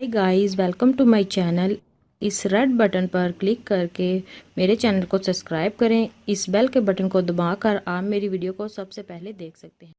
Hi guys, welcome to my channel. इस red button पर click करके मेरे चैनल को सब्सक्राइब करें। इस बेल के बटन को दबाकर आप मेरी वीडियो को सबसे पहले देख सकते हैं।